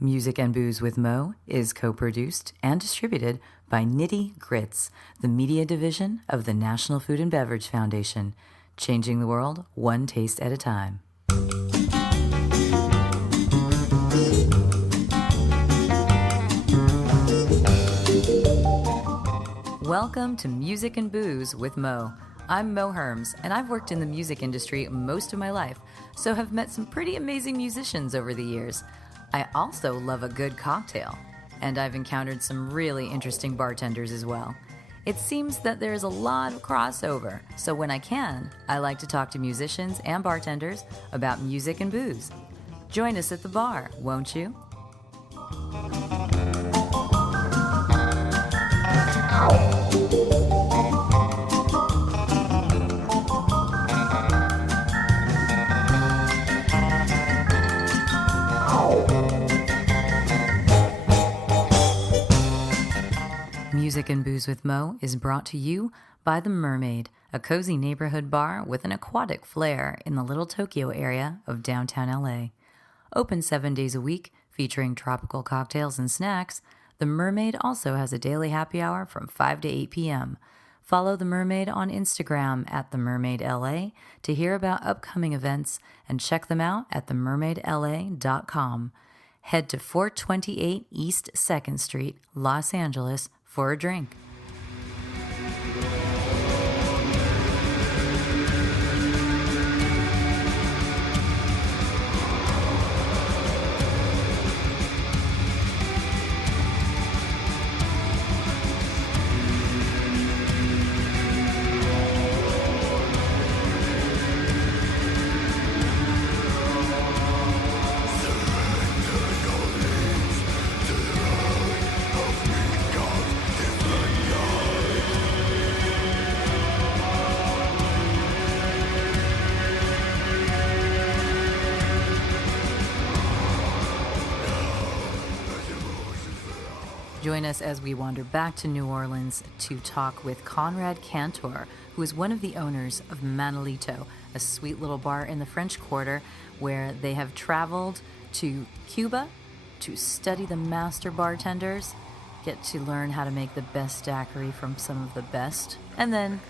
Music and Booze with Mo is co-produced and distributed by Nitty Grits, the media division of the National Food and Beverage Foundation, changing the world one taste at a time. Welcome to Music and Booze with Mo. I'm Mo Herms, and I've worked in the music industry most of my life, so have met some pretty amazing musicians over the years. I also love a good cocktail, and I've encountered some really interesting bartenders as well. It seems that there's a lot of crossover, so when I can, I like to talk to musicians and bartenders about music and booze. Join us at the bar, won't you? Music and Booze with Mo is brought to you by The Mermaid, a cozy neighborhood bar with an aquatic flair in the Little Tokyo area of downtown LA. Open 7 days a week, featuring tropical cocktails and snacks, The Mermaid also has a daily happy hour from 5 to 8 p.m. Follow The Mermaid on Instagram at TheMermaidLA to hear about upcoming events and check them out at TheMermaidLA.com. Head to 428 East 2nd Street, Los Angeles, for a drink. Join us as we wander back to New Orleans to talk with Konrad Kantor, who is one of the owners of Manolito, a sweet little bar in the French Quarter where they have traveled to Cuba to study the master bartenders, get to learn how to make the best daiquiri from some of the best, and then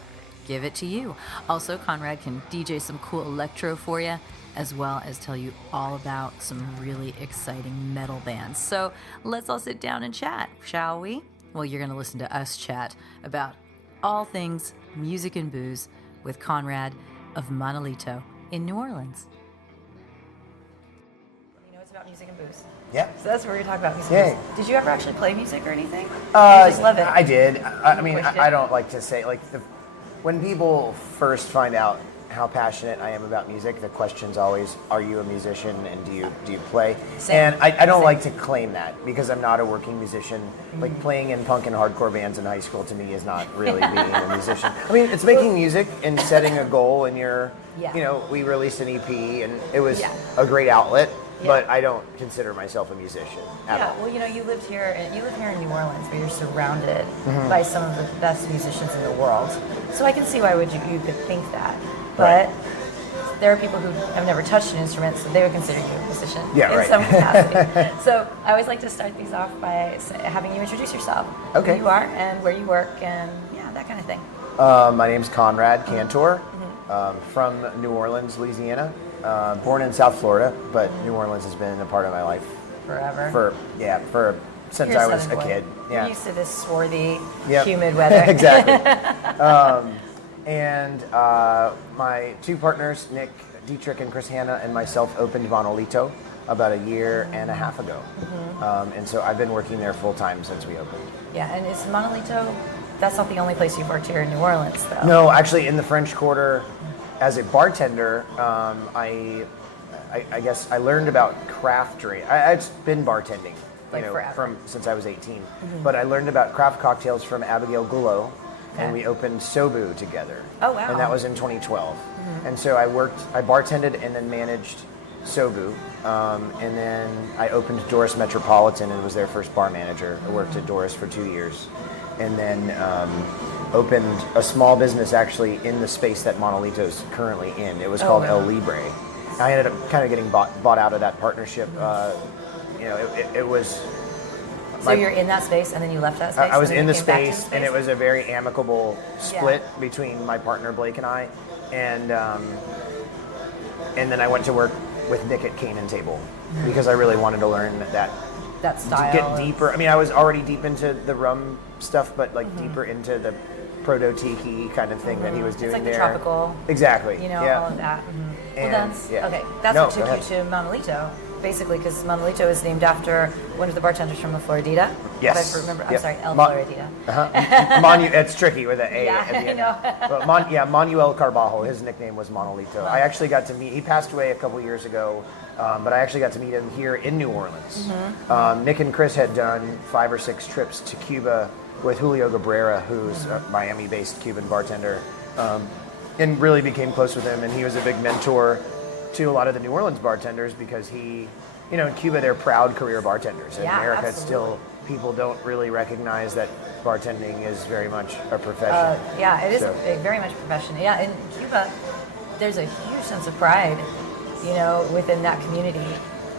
give it to you. Also, Konrad can DJ some cool electro for you, as well as tell you all about some really exciting metal bands. So let's all sit down and chat, shall we? Well, you're going to listen to us chat about all things music and booze with Konrad of Manolito in New Orleans. You know, it's about music and booze. Yeah. So that's what we're going to talk about, music and booze. Did you ever actually play music or anything? You just love it? I did. I mean, I don't like to say, like, when people first find out how passionate I am about music, the question's always, are you a musician and do you play? Same. And I don't like to claim that because I'm not a working musician. Mm-hmm. Like playing in punk and hardcore bands in high school to me is not really being a musician. I mean, it's making music and setting a goal, and you know, we released an EP and it was a great outlet. Yeah. But I don't consider myself a musician at all. Well, you know, you live here in New Orleans, where you're surrounded by some of the best musicians in the world. So I can see why you could think that. But there are people who have never touched an instrument, so they would consider you a musician in some capacity. So I always like to start these off by having you introduce yourself, who you are and where you work, and that kind of thing. My name's Konrad Kantor, from New Orleans, Louisiana. Born in South Florida, but New Orleans has been a part of my life forever. Since I was a kid. Yeah. You're used to this swarthy, humid weather. Exactly. And my two partners, Nick Dietrich and Chris Hanna, and myself opened Manolito about a year and a half ago. And so I've been working there full time since we opened. Yeah, and is Manolito, that's not the only place you've worked here in New Orleans, though? No, actually in the French Quarter, as a bartender, I guess I learned about craft drink. I've been bartending, since I was 18. But I learned about craft cocktails from Abigail Goulot. And we opened Sobu together. Oh, wow. And that was in 2012. And so I bartended and then managed Sobu. And then I opened Doris Metropolitan and was their first bar manager. I worked at Doris for 2 years. And then opened a small business actually in the space that Manolito's currently in. It was called El Libre. I ended up kind of getting bought out of that partnership it was. So you're in that space, and then you left that space? I was and in then the you came back to space, and it was a very amicable split between my partner Blake and I, and then I went to work with Nick at Cane and Table because I really wanted to learn that style. To get deeper. I mean, I was already deep into the rum stuff, but like deeper into the proto tiki kind of thing that he was doing it's like there. The tropical. Exactly. All of that. Well, that's okay. That's what took you to Manolito, basically, because Manolito is named after one of the bartenders from the Floridita. Yes. If I remember. I'm sorry, El Floridita. It's tricky with an A at the end. But Manuel Carbajo, his nickname was Manolito. I actually got to meet, he passed away a couple years ago, but I actually got to meet him here in New Orleans. Nick and Chris had done 5 or 6 trips to Cuba with Julio Cabrera, who's a Miami-based Cuban bartender, and really became close with him, and he was a big mentor to a lot of the New Orleans bartenders because he, in Cuba, they're proud career bartenders. In America, it's still, people don't really recognize that bartending is very much a profession. It is very much a profession. Yeah, in Cuba, there's a huge sense of pride, within that community.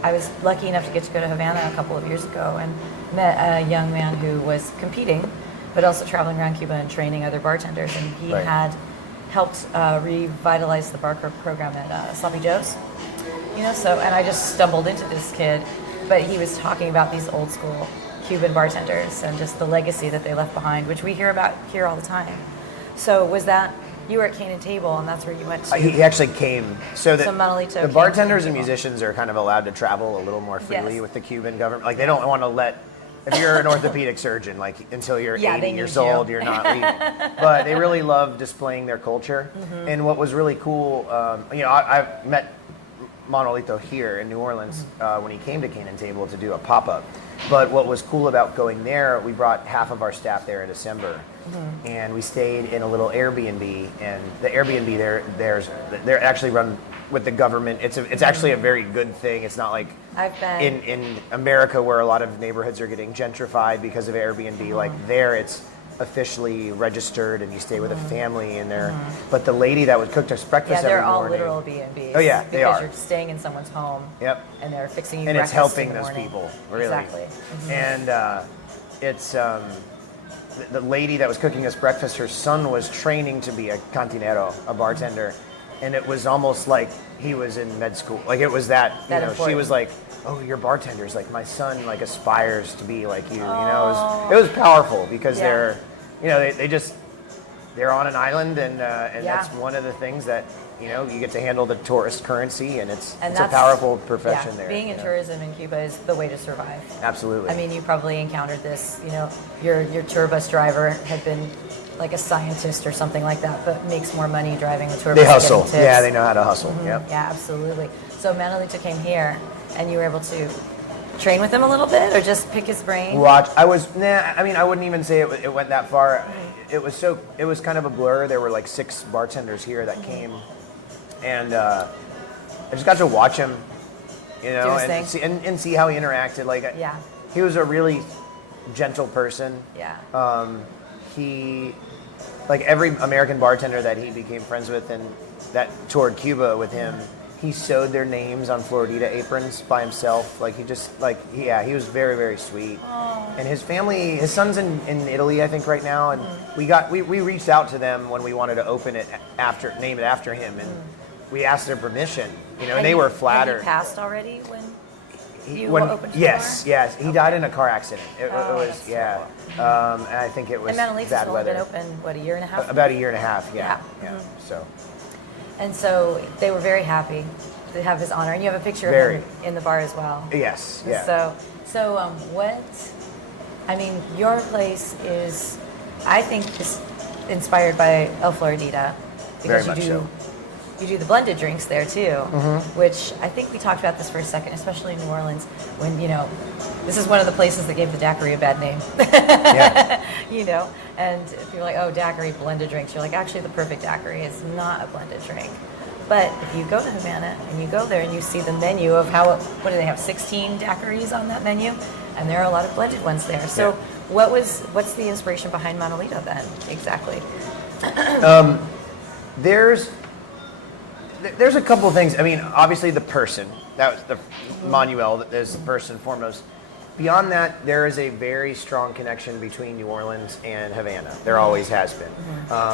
I was lucky enough to get to go to Havana a couple of years ago and met a young man who was competing, but also traveling around Cuba and training other bartenders, and he had helped revitalize the bar program at Sloppy Joe's. And I just stumbled into this kid, but he was talking about these old school Cuban bartenders and just the legacy that they left behind, which we hear about here all the time. So was that, you were at Cane and Table, and that's where you went to? He actually came. So Manolito the bartenders and musicians are kind of allowed to travel a little more freely with the Cuban government. Like, they don't want to let, if you're an orthopedic surgeon, like, until you're 80 years old, you're not leaving. But they really love displaying their culture. And what was really cool, I met Manolito here in New Orleans when he came to Cane and Table to do a pop-up. But what was cool about going there, we brought half of our staff there in December, and we stayed in a little Airbnb. And the Airbnb they're actually run with the government. It's actually a very good thing. It's not like in America where a lot of neighborhoods are getting gentrified because of Airbnb. Like there, it's officially registered, and you stay with a family in there. But the lady that would cook us breakfast every morning. They're all literal B&Bs. Oh yeah, they are. Because you're staying in someone's home. Yep. And they're fixing you and breakfast it's helping in the those morning. people, really. Exactly. And it's the lady that was cooking us breakfast, her son was training to be a cantinero, a bartender, and it was almost like he was in med school. Like it was that she was like, "Oh, you're bartenders. Like my son like aspires to be like you." It was powerful because they're they're on an island, and that's one of the things that you get to handle the tourist currency, and it's a powerful profession there. Being in tourism in Cuba is the way to survive. Absolutely. I mean, you probably encountered this. Your tour bus driver had been like a scientist or something like that, but makes more money driving the tour bus. They hustle. Yeah, they know how to hustle. Yep. Yeah, absolutely. So Manolito came here, and you were able to train with him a little bit, or just pick his brain? I wouldn't even say it went that far. It was kind of a blur. There were like 6 bartenders here that came, and I just got to watch him, and see how he interacted. Like, he was a really gentle person. Yeah. He, like every American bartender that he became friends with and that toured Cuba with him, he sewed their names on Floridita aprons by himself. Like he was very, very sweet. Aww. And his family, his son's in Italy, I think, right now. And we reached out to them when we wanted to open it name it after him, and we asked their permission. And they were flattered. Had he passed already when you opened the Yes. He died in a car accident. It was and I think it was bad weather. Been open a year and a half? About a year and a half. Yeah. So. And so they were very happy to have his honor, and you have a picture of him in the bar as well. Yes. Yeah. So your place is, I think, is inspired by El Floridita because you do the blended drinks there too, which I think we talked about this for a second, especially in New Orleans, when this is one of the places that gave the daiquiri a bad name. And people are like, oh, daiquiri, blended drinks. You're like, actually, the perfect daiquiri is not a blended drink. But if you go to Havana and you go there and you see the menu of what do they have, 16 daiquiris on that menu? And there are a lot of blended ones there. So what's the inspiration behind Manolito then, exactly? There's a couple of things. I mean, obviously the person, That was the Manuel that is first and foremost. Beyond that, there is a very strong connection between New Orleans and Havana. There always has been.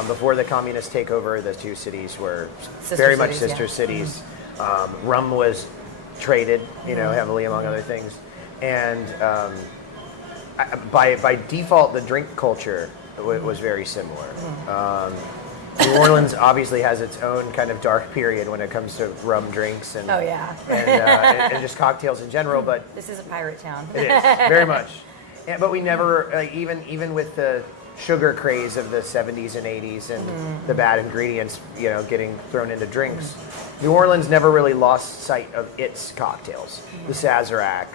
Before the communist takeover, the two cities were very much sister cities. Rum was traded, heavily among other things. And by default, the drink culture was very similar. New Orleans obviously has its own kind of dark period when it comes to rum drinks and and just cocktails in general. But this is a pirate town. It is very much. But we never even with the sugar craze of the 70s and 80s and the bad ingredients, getting thrown into drinks. New Orleans never really lost sight of its cocktails. The Sazerac,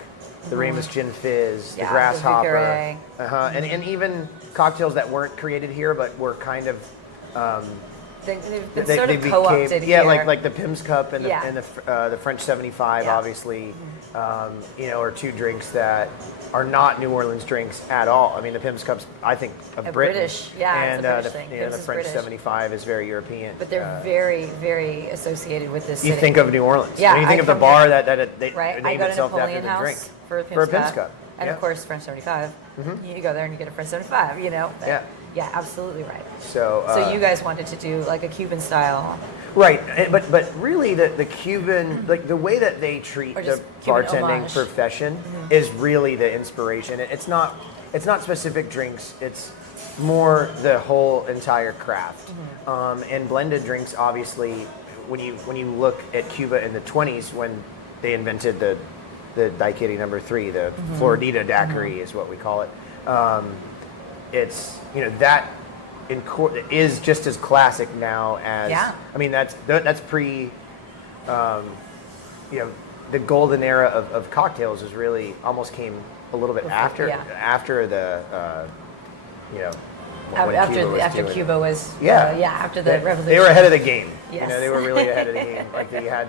the Ramus Gin Fizz, the Grasshopper, and even cocktails that weren't created here but were kind of they've been sort of co-opted here. like the Pim's Cup and the French 75, obviously, are two drinks that are not New Orleans drinks at all. I mean, the Pim's Cup's, I think, Britain. British, and it's a British thing. the French 75 is very European. But they're very, very associated with this city. You think of New Orleans. Yeah, and you think of the bar that they right. named itself after the drink. For a Pim's Cup. And of course, French 75. You go there and you get a French 75, Yeah. Yeah, absolutely right. So you guys wanted to do like a Cuban style. Right, but really the Cuban, like the way that they treat the bartending profession is really the inspiration. It's not specific drinks. It's more the whole entire craft. And blended drinks, obviously, when you look at Cuba in the 20s when they invented the daiquiri number 3, the Floridita daiquiri is what we call it. It's that is just as classic now as I mean that's pre the golden era of cocktails is really almost came a little bit after the after Cuba was after the revolution. They were ahead of the game. Yes. They were really ahead of the game. Like they had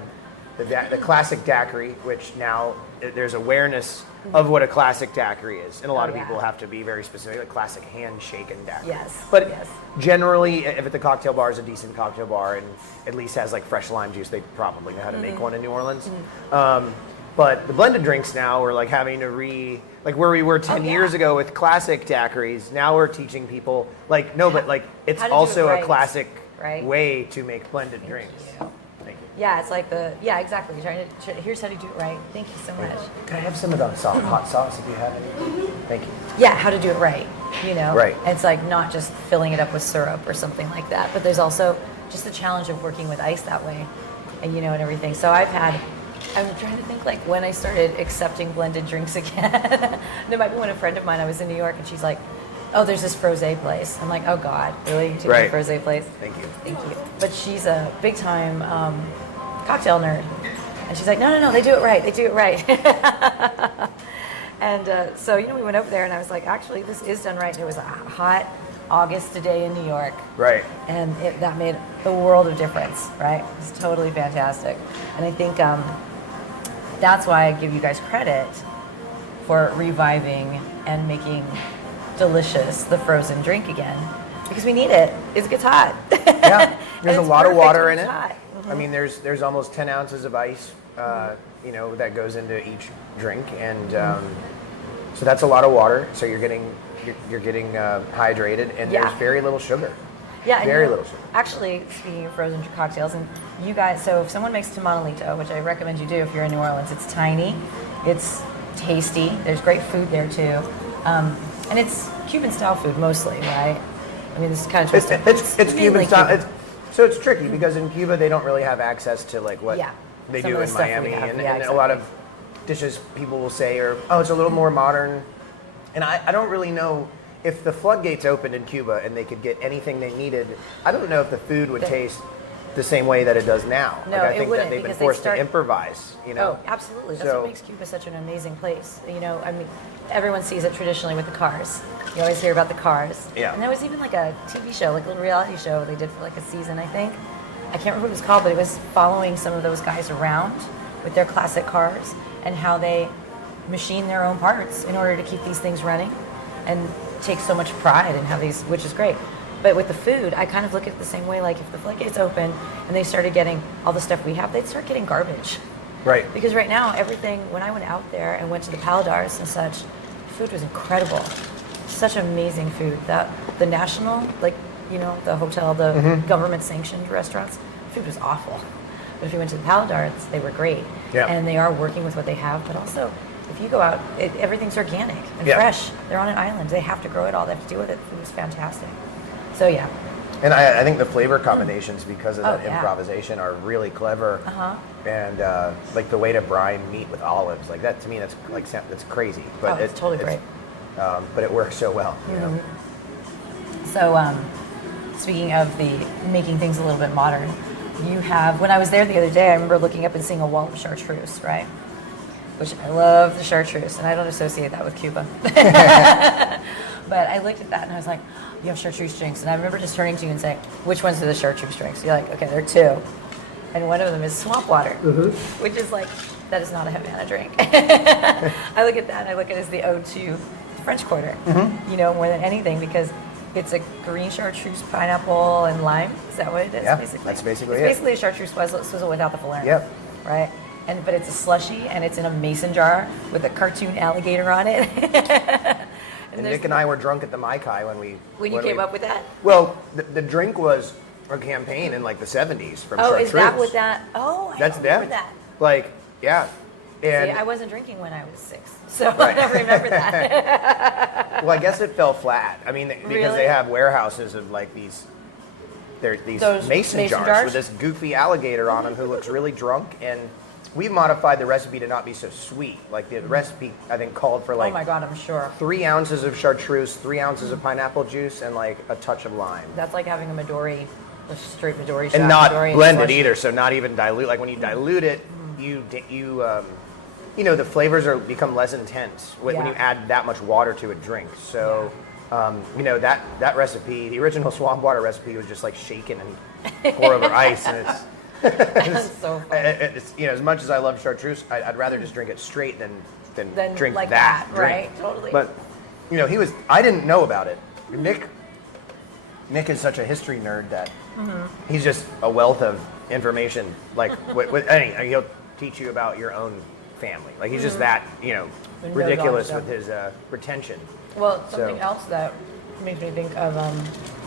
the classic daiquiri, which now there's awareness of what a classic daiquiri is, and a lot of people have to be very specific. Like classic hand-shaken daiquiri. But generally, if at the cocktail bar is a decent cocktail bar and at least has like fresh lime juice, they probably know how to make one in New Orleans. But the blended drinks now are like having to like where we were 10 years ago with classic daiquiris. Now we're teaching people but it's also a classic way to make blended drinks. Yeah, it's like exactly. You're trying to, here's how to do it right. Thank you so much. Can I have some of the hot sauce if you have any? Thank you. Yeah, how to do it right, Right. And it's like not just filling it up with syrup or something like that, but there's also just the challenge of working with ice that way, and and everything. So I'm trying to think like when I started accepting blended drinks again. There might be when a friend of mine, I was in New York, and she's like, oh, there's this frosé place. I'm like, oh God, really? You took me to a frosé place? Thank you. But she's a big time cocktail nerd. And she's like, no, they do it right. They do it right. And so, we went over there and I was like, actually, this is done right. It was a hot August day in New York. Right. And that made a world of difference, right? It's totally fantastic. And I think that's why I give you guys credit for reviving and making delicious the frozen drink again, because we need it. It gets hot. Yeah, there's a lot of water in it. Hot. I mean, there's almost 10 ounces of ice, that goes into each drink, and so that's a lot of water. So you're getting hydrated, and there's very little sugar. Yeah, very little sugar. Actually, speaking of frozen cocktails, and you guys, so if someone makes Tamalito, which I recommend you do if you're in New Orleans, it's tiny, it's tasty. There's great food there too. And it's Cuban style food mostly, right? I mean, this is kind of twisted. It's Cuban style. So it's tricky because in Cuba they don't really have access to like what they do in Miami, and a lot of dishes people will say it's a little more modern. And I don't really know if the floodgates opened in Cuba and they could get anything they needed. I don't know if the food would taste the same way that it does now. No, I think it wouldn't, that they've been forced to improvise. Oh, absolutely. That's what makes Cuba such an amazing place. I mean, everyone sees it traditionally with the cars. You always hear about the cars. Yeah. And there was even like a TV show, like a little reality show they did for like a season, I think. I can't remember what it was called, but it was following some of those guys around with their classic cars and how they machine their own parts in order to keep these things running and take so much pride in how these, which is great. But with the food, I kind of look at it the same way. Like if the floodgates open and they started getting all the stuff we have, they'd start getting garbage. Right. Because right now, everything, when I went out there and went to the Paladars and such, food was incredible. Such amazing food. The national, like, the hotel, the government-sanctioned restaurants, food was awful. But if you went to the Paladars, they were great. Yeah. And they are working with what they have, but also, if you go out, everything's organic and fresh. They're on an island. They have to grow it all. They have to deal with it. Food was fantastic. So, yeah. And I think the flavor combinations, because of that improvisation, are really clever. And like the way to brine meat with olives, like that, to me, that's crazy. But it's totally great. But it works so well. You know? So, speaking of the making things a little bit modern, you have, when I was there the other day, I remember looking up and seeing a wall of chartreuse, right? Which I love the chartreuse, and I don't associate that with Cuba. But I looked at that and I was like, you have chartreuse drinks. And I remember just turning to you and saying, which ones are the chartreuse drinks? You're like, okay, there are two. And one of them is swamp water, which is like, that is not a Havana drink. I look at that and I look at it as the ode to French Quarter, more than anything, because it's a green chartreuse, pineapple, and lime. Is that what it is, basically? That's basically it's basically a chartreuse swizzle without the falernum. Yep. Right? But it's a slushy, and it's in a mason jar with a cartoon alligator on it. and Nick and I were drunk at the Mai Kai when you came up with that? Well, the drink was a campaign in like the 70s from chartreuse. Is that what that? Oh, I remember that. Like, yeah. And see, I wasn't drinking when I was 6, so I don't remember that. Well, I guess it fell flat. I mean, because they have warehouses of like these mason jars with this goofy alligator on them who looks really drunk, and we've modified the recipe to not be so sweet. Like the recipe, I think, called for like, oh my God, I'm sure, 3 ounces of chartreuse, 3 ounces of pineapple juice, and like a touch of lime. That's like having a Midori, a straight Midori shot. And not Midori blended either, so not even dilute. Like when you dilute it, the flavors become less intense when you add that much water to a drink. So, that recipe, the original swamp water recipe, was just like shaken and pour over ice, and it's. That's so funny. It's, as much as I love chartreuse, I'd rather just drink it straight than drink like that drink. Right? Totally. But I didn't know about it. Nick is such a history nerd that he's just a wealth of information. Like he'll teach you about your own family. Like he's just that ridiculous with his retention. Well, something else that makes me think of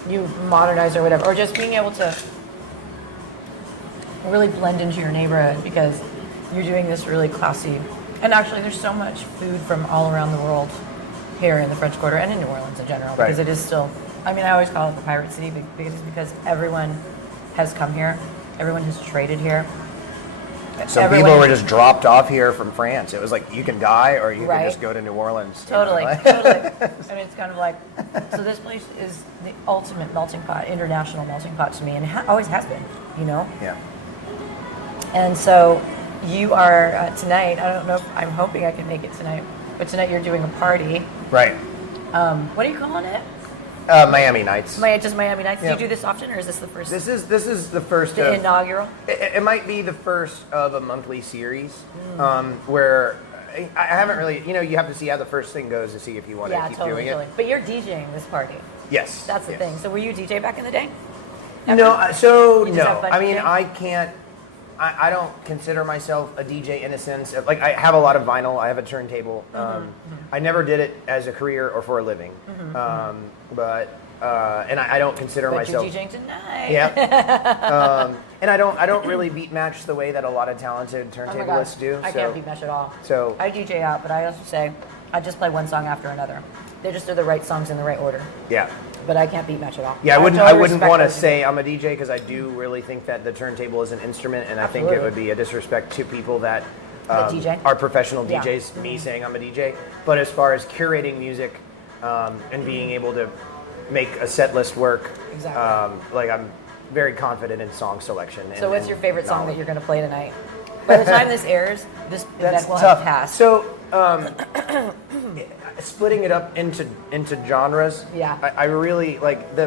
you modernize or whatever, or just being able to really blend into your neighborhood, because you're doing this really classy. And actually, there's so much food from all around the world here in the French Quarter and in New Orleans in general, because it is still, I always call it the Pirate City because everyone has come here, everyone has traded here. Some people were just dropped off here from France. It was like, you can die or you can just go to New Orleans. Totally, totally. And it's kind of like, so this place is the ultimate melting pot, international melting pot to me, and it always has been, Yeah. And so you are, tonight, I don't know if, I'm hoping I can make it tonight, but tonight you're doing a party. Right. What are you calling it? Miami Nights. Just Miami Nights. Yeah. Do you do this often, or is this the first? This is the first. The inaugural. It might be the first of a monthly series, where I haven't really. You have to see how the first thing goes to see if you want to keep doing it. But you're DJing this party. Yes. That's the thing. So were you a DJ back in the day? No. So you just have no. fun DJing? I can't. I don't consider myself a DJ in a sense. Like, I have a lot of vinyl. I have a turntable. I never did it as a career or for a living. But I don't consider myself. You're DJing tonight. Yeah. And I don't really beat match the way that a lot of talented turntablists do. I can't beat match at all. So I DJ out, but I also say I just play one song after another. They just are the right songs in the right order. Yeah. But I can't beat match at all. Yeah, I wouldn't want to say I'm a DJ, because I do really think that the turntable is an instrument, and I think it would be a disrespect to people that are professional DJs, me saying I'm a DJ. But as far as curating music and being able to make a set list work, like I'm very confident in song selection. So what's your favorite song that you're going to play tonight? By the time this airs, this event will tough. have passed. So splitting it up into genres. Yeah. I really like the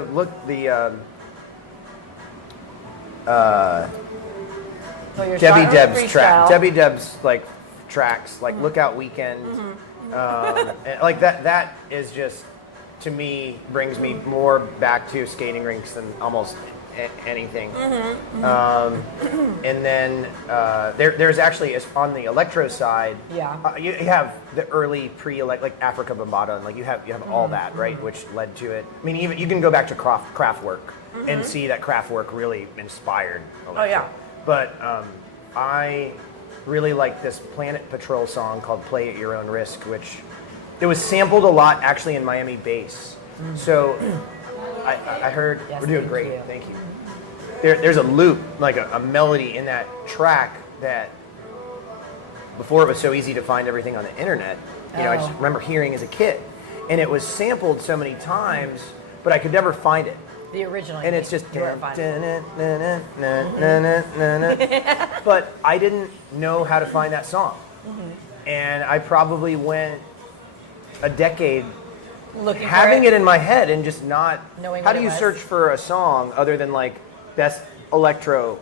Debbie Deb's track. Debbie Deb's like tracks, like Lookout Weekend, and like that is just, to me, brings me more back to skating rinks than almost anything. And then there's actually, as on the electro side, you have the early like Africa Bambaataa, and like you have all that, right, which led to it. I mean, even you can go back to Kraftwerk and see that Kraftwerk really inspired electro. Oh yeah. But I really like this Planet Patrol song called "Play at Your Own Risk," which it was sampled a lot actually in Miami bass. So I heard, Yes, we're doing thank great, you. thank you. There's a loop, like a melody in that track that before it was so easy to find everything on the internet, I just remember hearing as a kid. And it was sampled so many times, but I could never find it. The original. And it's just, you weren't finding. but I didn't know how to find that song. And I probably went a decade Looking having for it in my head and just not knowing how what do it you was. search for a song other than like best electro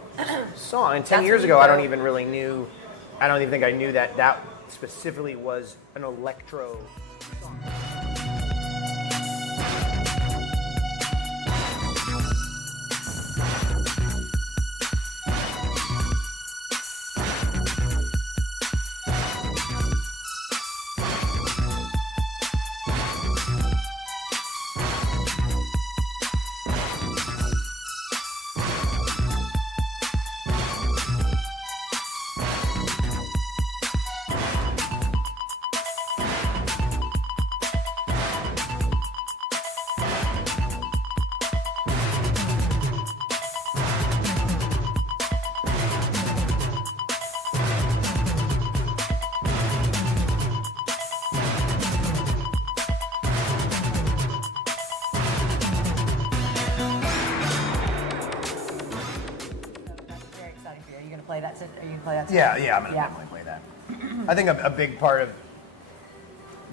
song. And 10 That's years when you ago I go- don't even think I knew that specifically was an electro song. Very exciting for you. Are you going to play that? Are you going to play that? Yeah, I'm gonna definitely play that. I think a big part of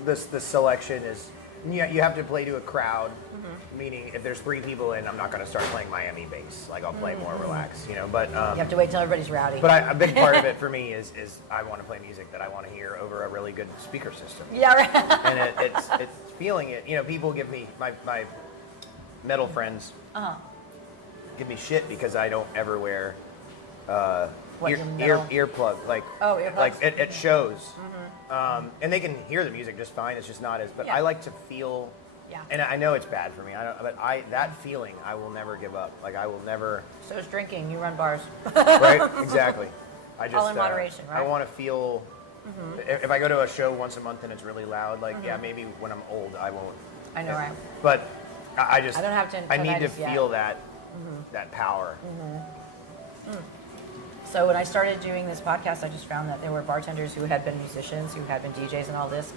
this selection is you have to play to a crowd. Meaning, if there's 3 people in, I'm not going to start playing Miami bass. Like I'll play more relaxed, But You have to wait till everybody's rowdy. but a big part of it for me is I want to play music that I want to hear over a really good speaker system. yeah, right. And it's feeling it. People give me my metal friends give me shit because I don't ever wear What, your metal- earplug earplugs? like at shows, and they can hear the music just fine. It's just not as. But Yeah. I like to feel. Yeah. And I know it's bad for me. That feeling I will never give up. Like I will never. So is drinking. You run bars. Right. Exactly. I just All in moderation, right? I want to feel. If I go to a show once a month and it's really loud, like maybe when I'm old I won't. I know, right? But I just. I don't have I need to tinnitus yet. feel that power. So when I started doing this podcast, I just found that there were bartenders who had been musicians, who had been DJs and all this.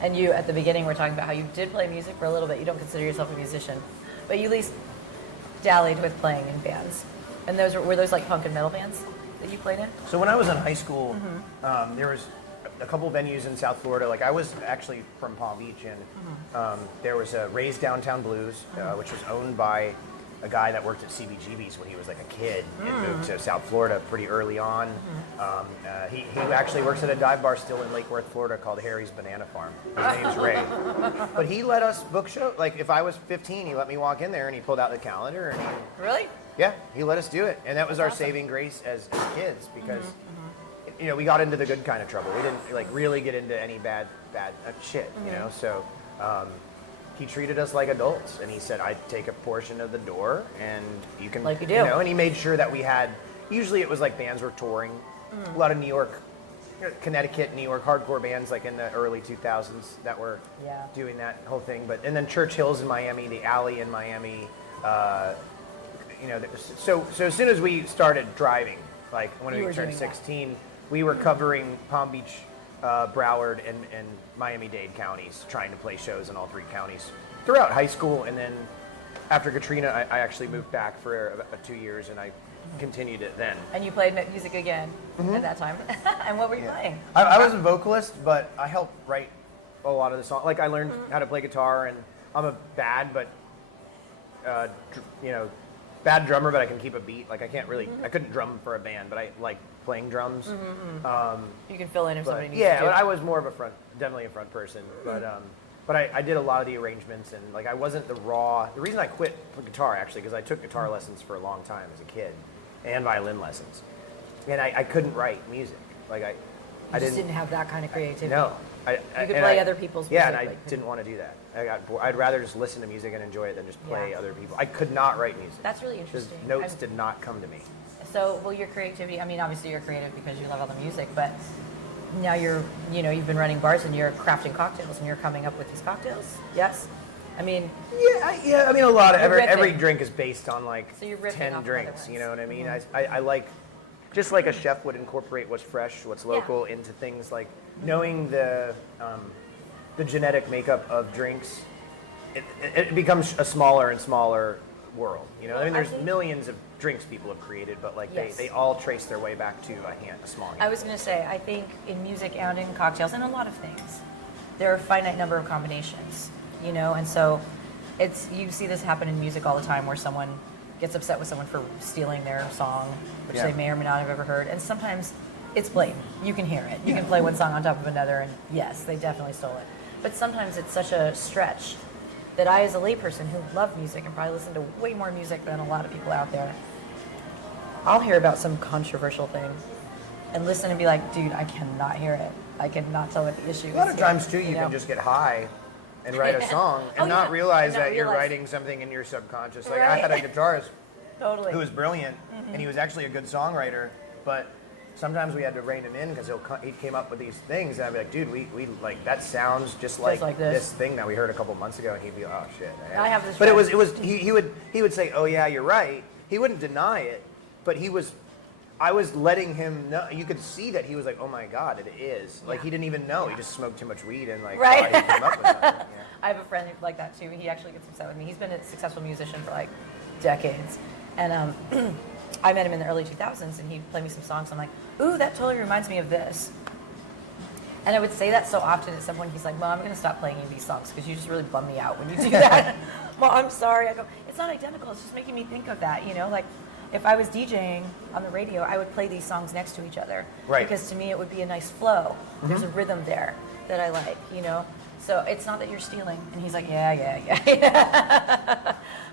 And you, at the beginning, were talking about how you did play music for a little bit. You don't consider yourself a musician, but you at least dallied with playing in bands. And were those like punk and metal bands that you played in? So when I was in high school, there was a couple venues in South Florida. Like I was actually from Palm Beach, and there was a Ray's Downtown Blues, which was owned by a guy that worked at CBGB's when he was like a kid and moved to South Florida pretty early on. He actually works at a dive bar still in Lake Worth, Florida called Harry's Banana Farm. His name's Ray. But he let us book shows. Like if I was 15, he let me walk in there and he pulled out the calendar and Really? he let us do it. And that was our saving grace as kids because we got into the good kind of trouble. We didn't like really get into any bad shit, So he treated us like adults, and he said, "I'd take a portion of the door, and you can, Like you do. And he made sure that we had. Usually, it was like bands were touring, a lot of New York, Connecticut, New York hardcore bands, like in the early 2000s, that were doing that whole thing. And then Church Hills in Miami, the Alley in Miami. So as soon as we started driving, like when You we were turned doing that. 16, we were covering Palm Beach, Broward, and Miami-Dade counties, trying to play shows in all 3 counties throughout high school. And then after Katrina, I actually moved back for about 2 years, and I continued it then. And you played music again at that time. And what were you playing? I was a vocalist, but I helped write a lot of the songs. Like I learned how to play guitar, and I'm a bad drummer, but I can keep a beat. Like I can't really, I couldn't drum for a band, but I like playing drums. You can fill in if somebody needs you Yeah, to. but I was more of definitely a front person. But but I did a lot of the arrangements, and like I wasn't the reason I quit for guitar actually, because I took guitar lessons for a long time as a kid, and violin lessons, and I couldn't write music. Like I just didn't have that kind of creativity. No. You could play other people's music. Yeah, and I didn't want to do that. I got bored. I'd rather just listen to music and enjoy it than just play other people. I could not write music. That's really interesting. The notes did not come to me. So, well, your creativity, I mean, obviously you're creative because you love all the music, but now you've been running bars and you're crafting cocktails and you're coming up with these cocktails, yes? I mean... Yeah, I mean, a lot of, every drink is based on like so you're 10 drinks, you know what I mean? I like, just like a chef would incorporate what's fresh, what's local into things like knowing the genetic makeup of drinks, it becomes a smaller and smaller world, you know? I mean, there's millions of drinks people have created, but like they all trace their way back to a small hand. I was going to say, I think in music and in cocktails and a lot of things, there are a finite number of combinations, you know, and so you see this happen in music all the time where someone gets upset with someone for stealing their song, which they may or may not have ever heard, and sometimes it's blatant. You can hear it. You can play one song on top of another, and yes, they definitely stole it. But sometimes it's such a stretch that I, as a layperson who love music and probably listen to way more music than a lot of people out there, I'll hear about some controversial thing and listen and be like, dude, I cannot hear it. I cannot tell what the issue is. A lot of times, too, you can just get high and write a song and not realize that you're writing something in your subconscious. Like, I had a guitarist who was brilliant, and he was actually a good songwriter, but sometimes we had to rein him in because he came up with these things, and I'd be like, dude, we like, that sounds just like this thing that we heard a couple months ago, and he'd be, oh, shit. I have this but he would say, oh, yeah, you're right. He wouldn't deny it. But I was letting him know. You could see that he was like, oh my God, it is. Like, he didn't even know. He just smoked too much weed and like, thought he came up with something. Yeah. I have a friend like that too. He actually gets upset with me. He's been a successful musician for like decades. And I met him in the early 2000s and he'd play me some songs. I'm like, ooh, that totally reminds me of this. And I would say that so often at some point he's like, Mom, I'm going to stop playing you these songs because you just really bum me out when you do that. Mom, I'm sorry. I go, it's not identical. It's just making me think of that, you know, like, if I was DJing on the radio, I would play these songs next to each other. Right. Because to me, it would be a nice flow. There's a rhythm there that I like, you know? So it's not that you're stealing. And he's like, yeah.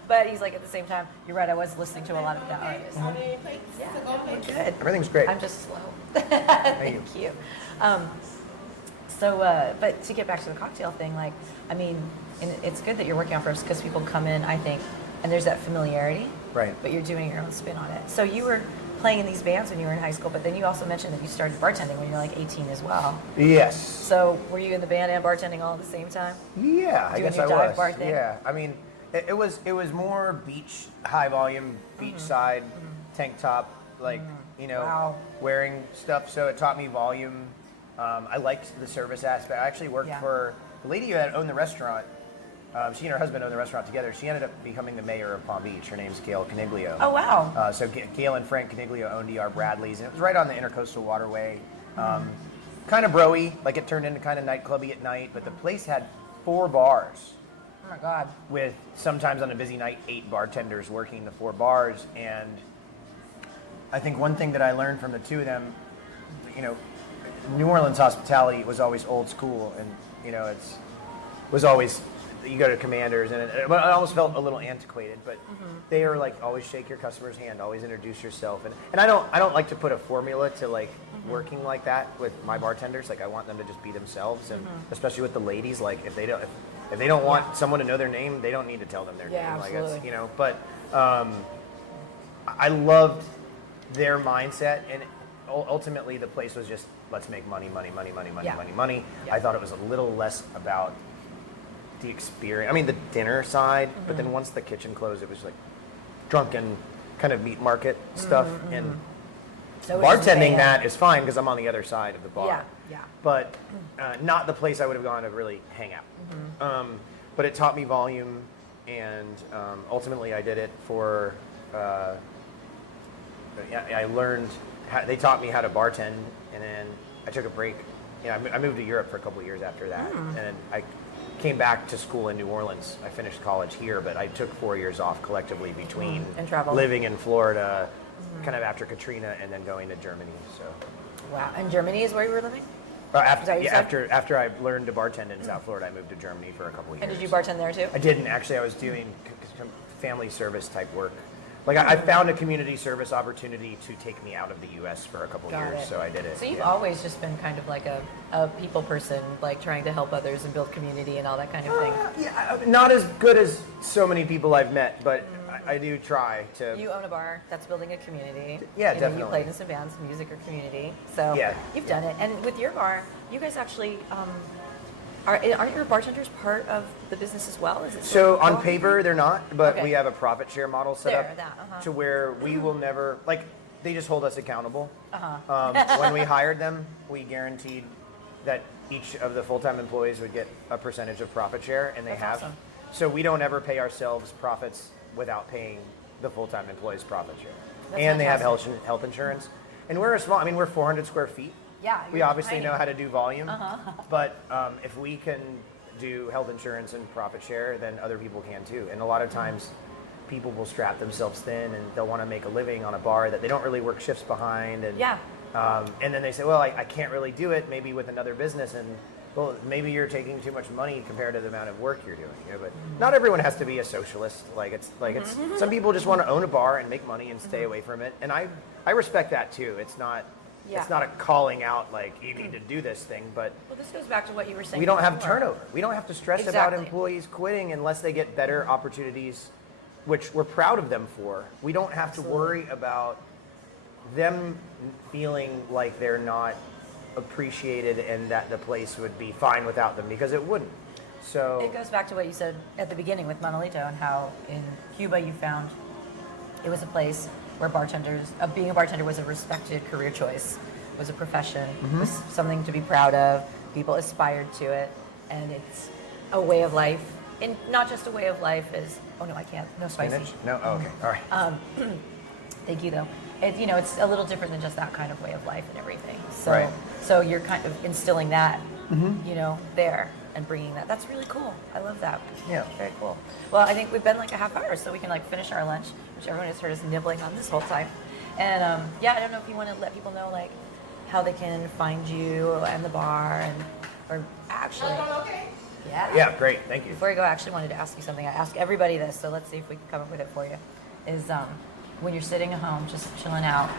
But he's like, at the same time, you're right, I was listening to a lot of that artists. Yeah, good. Everything's great. I'm just slow. Thank you. But to get back to the cocktail thing, like, I mean, and it's good that you're working on first because people come in, I think, and there's that familiarity. Right. But you're doing your own spin on it. So you were playing in these bands when you were in high school, but then you also mentioned that you started bartending when you were like 18 as well. Yes. So were you in the band and bartending all at the same time? Yeah, I guess I dive was. bar thing? Yeah, I mean, it was more beach, high volume, beachside, tank top, like, you know, wearing stuff. So it taught me volume. I liked the service aspect. I actually worked for the lady that owned the restaurant. She and her husband owned the restaurant together. She ended up becoming the mayor of Palm Beach. Her name's Gail Caniglio. Oh, wow. So Gail and Frank Caniglio owned E.R. Bradley's, and it was right on the Intercoastal Waterway. Kind of bro-y, like it turned into kind of nightclubby at night, but the place had 4 bars. Oh, my God. With sometimes on a busy night, 8 bartenders working the 4 bars. And I think one thing that I learned from the 2 of them, you know, New Orleans hospitality was always old school, and, you know, was always... You go to Commanders, and it almost felt a little antiquated, but they are like, always shake your customer's hand, always introduce yourself, and I don't like to put a formula to like working like that with my bartenders. Like, I want them to just be themselves, and especially with the ladies, like if they don't want someone to know their name, they don't need to tell them their name. Absolutely. Like, it's, you know, but I loved their mindset, and ultimately the place was just, let's make money. Yeah. I thought it was a little less about the experience. I mean, the dinner side, but then once the kitchen closed, it was like drunken kind of meat market stuff. And So bartending that is fine because I'm on the other side of the bar. Yeah. But not the place I would have gone to really hang out. But it taught me volume, and ultimately I did it for. I learned. They taught me how to bartend, and then I took a break. I moved to Europe for a couple of years after that, and I came back to school in New Orleans. I finished college here, but I took 4 years off collectively between living in Florida, kind of after Katrina, and then going to Germany. So. Wow. And Germany is where you were living? After I learned to bartend in South Florida, I moved to Germany for a couple of years. And did you bartend there too? I didn't actually. I was doing some family service type work. Like I found a community service opportunity to take me out of the U.S. for a couple of years, so I did it. So you've always just been kind of like a people person, like trying to help others and build community and all that kind of thing. Yeah, not as good as so many people I've met, but I do try to. You own a bar that's building a community. Yeah, you definitely. You played in some bands, music or community. So you've done it. And with your bar, you guys actually aren't your bartenders part of the business as well? Is it so on paper they're not, but we have a profit share model set up to where we will never they just hold us accountable. When we hired them, we guaranteed that each of the full-time employees would get a percentage of profit share, and That's awesome. So we don't ever pay ourselves profits without paying the full-time employees profit share. That's and fantastic. they have health insurance. And we're we're 400 square feet. Yeah, we obviously know how to do volume, but if we can do health insurance and profit share, then other people can too. And a lot of times people will strap themselves thin and they'll want to make a living on a bar that they don't really work shifts behind. And and then they say, well, I can't really do it maybe with another business. And well, maybe you're taking too much money compared to the amount of work you're doing. But not everyone has to be a socialist. It's some people just want to own a bar and make money and stay away from it. And I respect that too. It's not a calling out like you need to do this thing, but this goes back to what you were saying. We don't have turnover. We don't have to stress about employees quitting unless they get better opportunities, which we're proud of them for. We don't have to worry about them feeling like they're not appreciated and that the place would be fine without them, because it wouldn't. So it goes back to what you said at the beginning with Manolito and how in Cuba you found it was a place where being a bartender was a respected career choice, was a profession, was something to be proud of. People aspired to it, and it's a way of life. And not just a way of life is, oh no, I can't, no spicy. Spinach? No? Oh, okay, all right. Thank you though. It's a little different than just that kind of way of life and everything. So you're kind of instilling that, there and bringing that. That's really cool. I love that. Yeah. Very cool. Well, I think we've been like a half hour, so we can finish our lunch, which everyone has heard us nibbling on this whole time. And I don't know if you want to let people know how they can find you and the bar or actually. Yeah, great. Thank you. Before I go, I actually wanted to ask you something. I ask everybody this, so let's see if we can come up with it for you. Is when you're sitting at home just chilling out,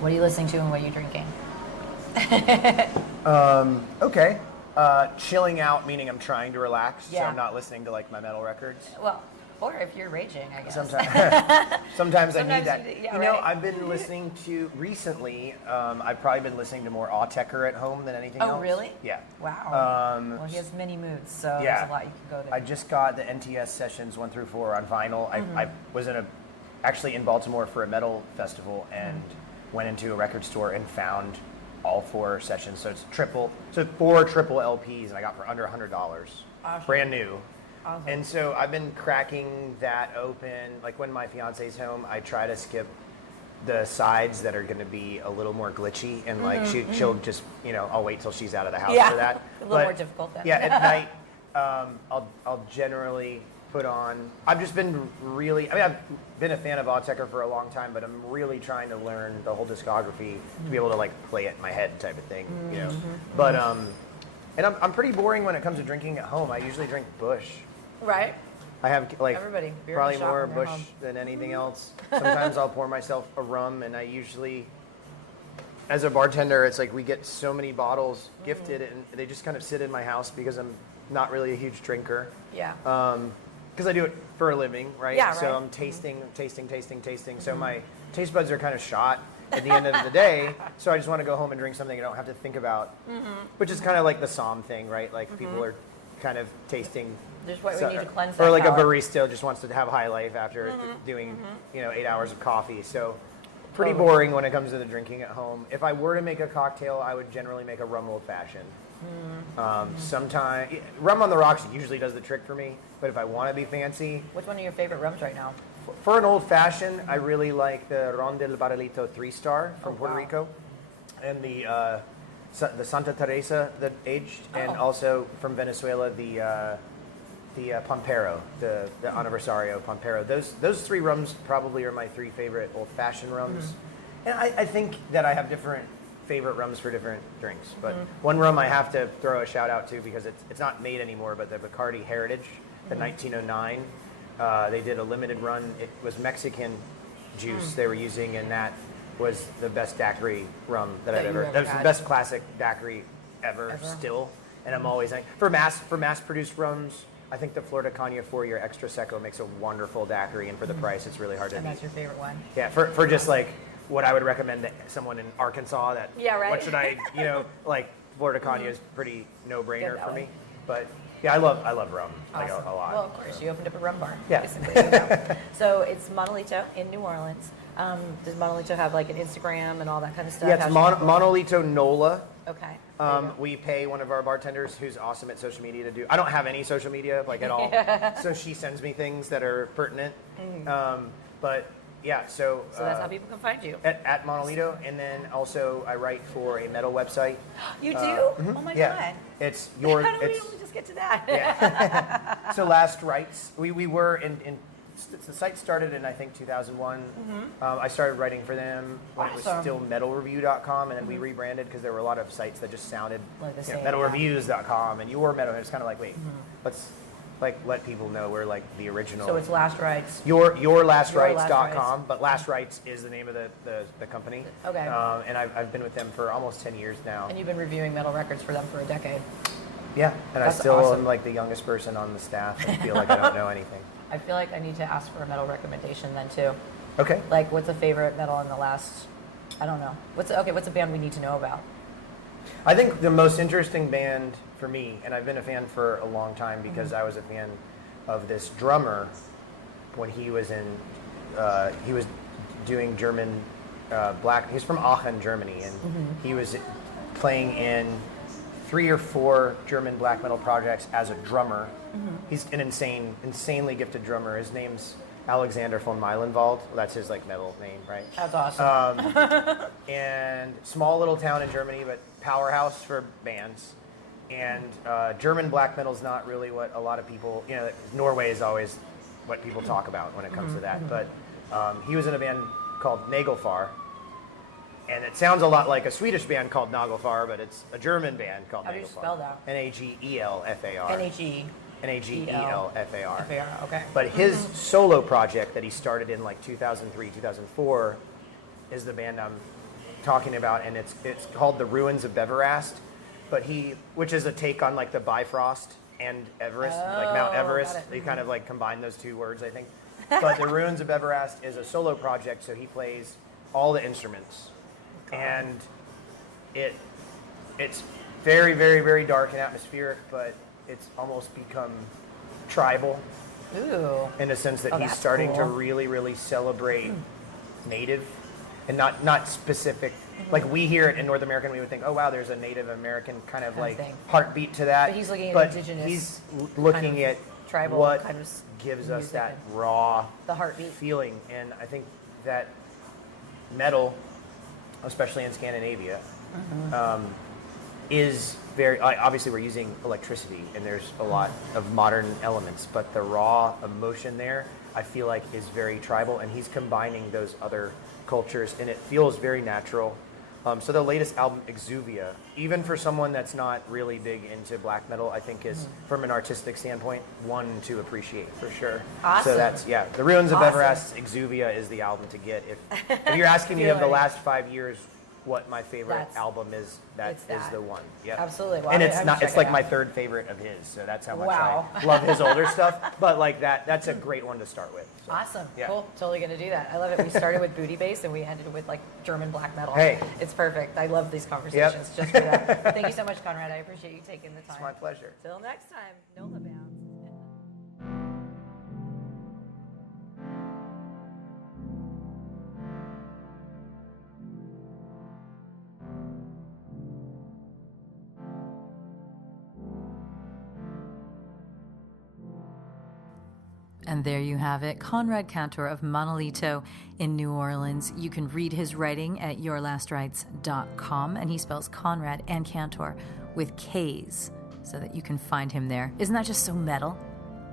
what are you listening to and what are you drinking? Okay. Chilling out, meaning I'm trying to relax, so I'm not listening to my metal records. Well, or if you're raging, I guess. Sometimes I need that. I've been listening to recently. I've probably been listening to more Autechre at home than anything else. Oh, really? Yeah. Wow. Well, he has many moods, so there's a lot you can go there. I just got the NTS sessions 1 through 4 on vinyl. I was actually in Baltimore for a metal festival and went into a record store and found all 4 sessions. So it's 4 triple LPs, and I got for under $100, brand new. Awesome. And so I've been cracking that open. Like when my fiance's home, I try to skip the sides that are going to be a little more glitchy, and she'll just I'll wait till she's out of the house for that. A little more difficult then. Yeah, at night I'll generally put on. I've just been I've been a fan of Autechre for a long time, but I'm really trying to learn the whole discography to be able to play it in my head type of thing, But and I'm pretty boring when it comes to drinking at home. I usually drink Busch. Right. I have Everybody, beer probably in the shop more when they're Busch home. than anything else. Sometimes I'll pour myself a rum, and I usually, as a bartender, it's we get so many bottles gifted, and they just kind of sit in my house because I'm not really a huge drinker. Yeah. Because I do it for a living, right? Yeah, So right. I'm tasting. So my taste buds are kind of shot at the end of the day. So I just want to go home and drink something I don't have to think about, which is kind of like the Somm thing, right? People are kind of tasting. There's what we need to cleanse Or that like palate. a barista just wants to have high life after doing 8 hours of coffee. So pretty boring when it comes to the drinking at home. If I were to make a cocktail, I would generally make a rum old fashioned. Sometimes rum on the rocks usually does the trick for me. But if I want to be fancy, What's one of your favorite rums right now? for an old fashioned, I really like the Ron del Barrilito 3-star from Puerto Rico, and the Santa Teresa that aged, and also from Venezuela the Pampero, the Aniversario Pampero. Those 3 rums probably are my 3 favorite old fashioned rums, and I think that I have different favorite rums for different drinks. But one rum I have to throw a shout out to because it's not made anymore, but the Bacardi Heritage, the 1909. They did a limited run. It was Mexican juice they were using, and that was the best daiquiri rum that I've ever. That was the best classic daiquiri ever. Still, and I'm always like for mass produced rums. I think the Florida Caña 4-year Extra Seco makes a wonderful daiquiri, and for the price, it's really hard to beat. And that's your favorite one. Yeah, for just like what I would recommend to someone in Arkansas. That what should I like Florida Caña is pretty no brainer for me, but. Yeah, I love rum like a lot. Well, of course, you opened up a rum bar. Yeah. Basically, So it's Monolito in New Orleans. Does Monolito have like an Instagram and all that kind of stuff? Yeah, it's Monolito NOLA. Okay. We pay one of our bartenders who's awesome at social media to do. I don't have any social media like at all, so she sends me things that are pertinent. But yeah, so that's how people can find you. At Monolito, and then also I write for a metal website. You do? Oh my god! It's your. How do we just get to that? Yeah. So Last Rites, we were in. The site started in I think 2001. I started writing for them when it was still metalreview.com, and then we rebranded because there were a lot of sites that just sounded like the same. Metalreviews.com and Your Metal. And it's kind of like wait, let's let people know we're like the original. So it's Last Rites. Yourlastrites.com, but Last Rites is the name of the company. Okay. And I've been with them for almost 10 years now. And you've been reviewing metal records for them for a decade. Yeah, and That's I still awesome. am like the youngest person on the staff and feel like I don't know anything. I feel like I need to ask for a metal recommendation then too. Okay. Like, what's a favorite metal in the last? I don't know. What's a band we need to know about? I think the most interesting band for me, and I've been a fan for a long time because I was a fan of this drummer when he was he was doing German black. He's from Aachen, Germany, and he was playing in 3 or 4 German black metal projects as a drummer. He's an insanely gifted drummer. His name's Alexander von Meilenwald. Well, that's his like metal name, right? That's awesome. And small little town in Germany, but powerhouse for bands. And German black metal is not really what a lot of people, Norway is always what people talk about when it comes to that. But he was in a band called Nagelfar. And it sounds a lot like a Swedish band called Nagelfar, but it's a German band called Nagelfar. How do you spell that? Nagelfar. Nagelfar. F-A-R, okay. But his solo project that he started in like 2003, 2004 is the band I'm talking about, and it's called The Ruins of Beverast, which is a take on like the Bifrost and Everest, like Mount Everest. They kind of like combine those two words, I think. But The Ruins of Beverast is a solo project, so he plays all the instruments. And it's very, very, very dark and atmospheric, but it's almost become tribal. Ooh. In a sense that he's starting to really, really celebrate native and not specific. Like we hear it in North America, we would think, oh wow, there's a Native American kind of like heartbeat to that. But he's looking at indigenous. He's looking at tribal what kind of gives us that raw the heartbeat feeling. And I think that metal, especially in Scandinavia, is very, obviously we're using electricity and there's a lot of modern elements, but the raw emotion there, I feel like is very tribal, and he's combining those other cultures and it feels very natural. So the latest album, Exuvia, even for someone that's not really big into black metal, I think is, from an artistic standpoint, one to appreciate for sure. Awesome. So that's, The Ruins of Beverast, Exuvia is the album to get. If you're asking me of the last 5 years what my favorite album is, that is the one. Yep. Absolutely. Well, and it's like my third favorite of his, so that's how much I love his older stuff. But like that's a great one to start with. So, awesome. Yeah. Cool. Totally going to do that. I love it. We started with booty bass and we ended with like German black metal. Hey. It's perfect. I love these conversations just for that. Thank you so much, Konrad. I appreciate you taking the time. It's my pleasure. Till next time, Nola Bounds. And there you have it, Konrad Kantor of Monolito in New Orleans. You can read his writing at yourlastrites.com, and he spells Konrad and Kantor with K's so that you can find him there. Isn't that just so metal?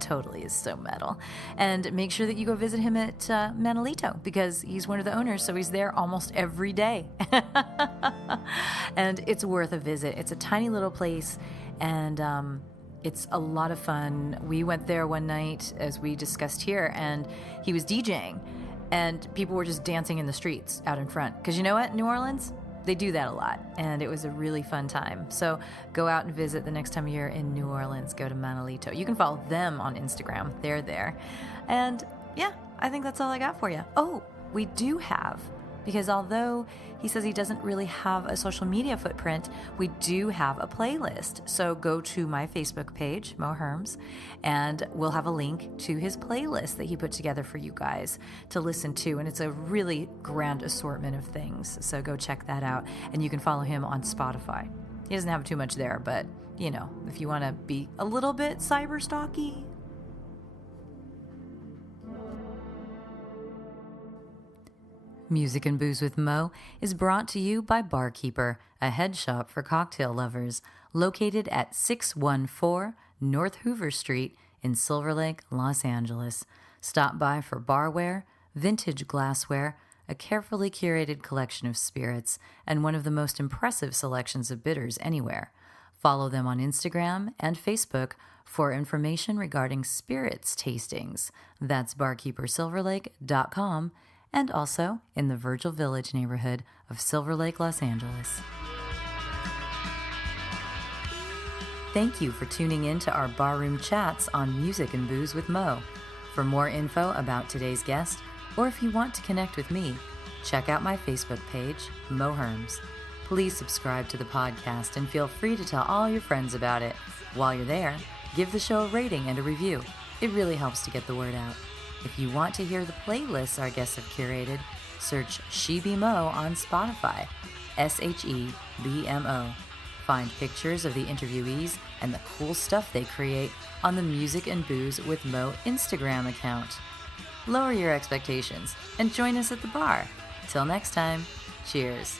totally is so metal. And make sure that you go visit him at Manolito, because he's one of the owners, so he's there almost every day. And it's worth a visit. It's a tiny little place, and it's a lot of fun. We went there one night, as we discussed here, and he was DJing, and people were just dancing in the streets out in front. Because you know what? New Orleans, they do that a lot, and it was a really fun time. So go out and visit the next time you're in New Orleans. Go to Manolito. You can follow them on Instagram. They're there. And yeah, I think that's all I got for you. Oh, we do have, because although he says he doesn't really have a social media footprint, we do have a playlist. So go to my Facebook page, Mo Herms, and we'll have a link to his playlist that he put together for you guys to listen to. And it's a really grand assortment of things. So go check that out. And you can follow him on Spotify. He doesn't have too much there, but, you know, if you want to be a little bit cyber stalky. Music and Booze with Mo is brought to you by Barkeeper, a head shop for cocktail lovers, located at 614 North Hoover Street in Silver Lake, Los Angeles. Stop by for barware, vintage glassware, a carefully curated collection of spirits, and one of the most impressive selections of bitters anywhere. Follow them on Instagram and Facebook for information regarding spirits tastings. That's barkeepersilverlake.com, and also in the Virgil Village neighborhood of Silver Lake, Los Angeles. Thank you for tuning in to our barroom chats on Music and Booze with Mo. For more info about today's guest, or if you want to connect with me, check out my Facebook page, Mo Herms. Please subscribe to the podcast and feel free to tell all your friends about it. While you're there, give the show a rating and a review. It really helps to get the word out. If you want to hear the playlists our guests have curated, search She Be Mo on Spotify, SHEBMO. Find pictures of the interviewees and the cool stuff they create on the Music and Booze with Mo Instagram account. Lower your expectations and join us at the bar. Till next time, cheers.